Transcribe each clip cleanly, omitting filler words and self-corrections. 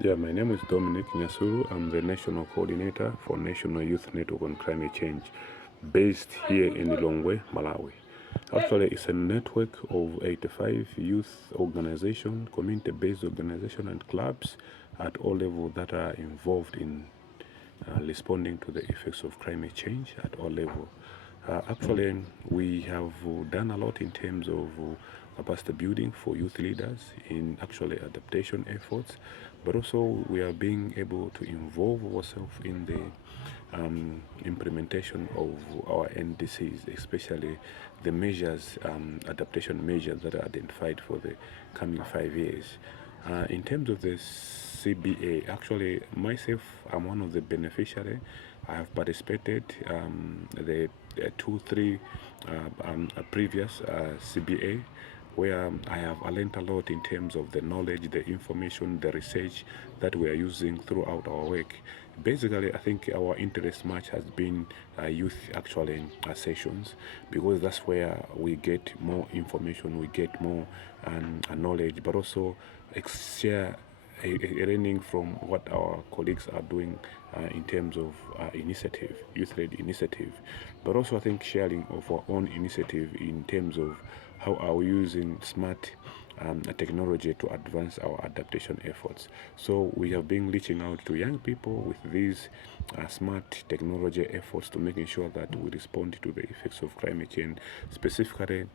Yeah, my name is Dominic Nyasulu. I'm the National Coordinator for National Youth Network on Climate Change, based here in Lilongwe, Malawi. Actually, it's a network of 85 youth organizations, community-based organizations and clubs at all levels that are involved in responding to the effects of climate change at all levels. Actually, we have done a lot in terms of capacity building for youth leaders in actually adaptation efforts, but also we are being able to involve ourselves in the implementation of our NDCs, especially the measures, adaptation measures that are identified for the coming 5 years. In terms of the CBA, actually myself, I'm one of the beneficiaries. I have participated the 2, 3 previous CBA, where I have learned a lot in terms of the knowledge, the information, the research that we are using throughout our work. Basically, I think our interest much has been youth actually sessions, because that's where we get more information, we get more knowledge, but also share learning from what our colleagues are doing in terms of initiative, youth-led initiative, but also I think sharing of our own initiative in terms of how are we using smart technology to advance our adaptation efforts. So we have been reaching out to young people with these smart technology efforts to making sure that we respond to the effects of climate change, specifically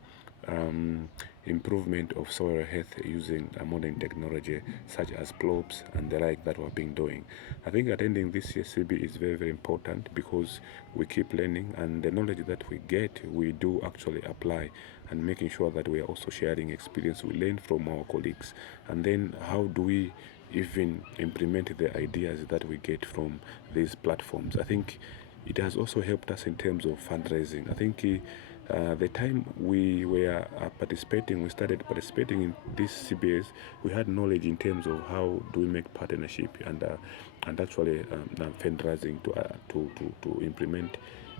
improvement of soil health using modern technology such as probes and the like that we've been doing. I think attending this year's CB is very, very important because we keep learning, and the knowledge that we get, we do actually apply, and making sure that we are also sharing experience we learn from our colleagues. And then how do we even implement the ideas that we get from these platforms? I think it has also helped us in terms of fundraising. I think the time we were participating, we started participating in these CBAs, we had knowledge in terms of how do we make partnership and actually fundraising to implement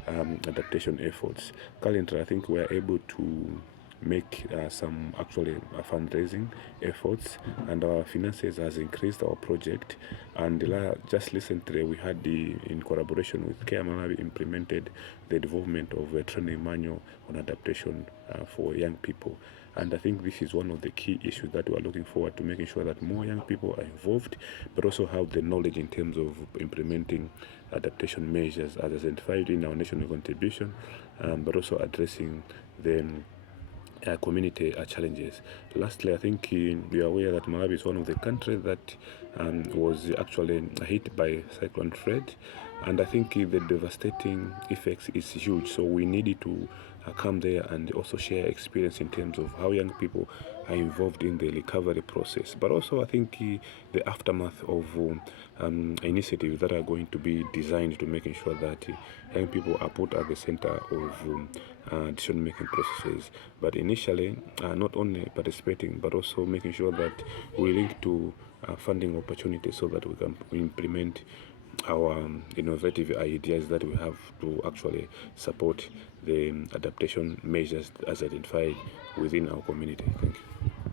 adaptation efforts. Currently, I think we are able to make some actually fundraising efforts, and our finances has increased our project. And just recently we had in collaboration with Care Malawi implemented the development of a training manual on adaptation for young people. And I think this is one of the key issues that we are looking forward to, making sure that more young people are involved, but also have the knowledge in terms of implementing adaptation measures as identified in our national contribution, but also addressing the community challenges. Lastly, I think we are aware that Malawi is one of the countries that was actually hit by Cyclone Fred, and I think the devastating effects is huge. So we needed to come there and also share experience in terms of how young people are involved in the recovery process, but also I think the aftermath of initiatives that are going to be designed to making sure that young people are put at the center of decision-making processes. But initially, not only participating, but also making sure that we link to funding opportunities so that we can implement our innovative ideas that we have to actually support the adaptation measures as identified within our community. Thank you.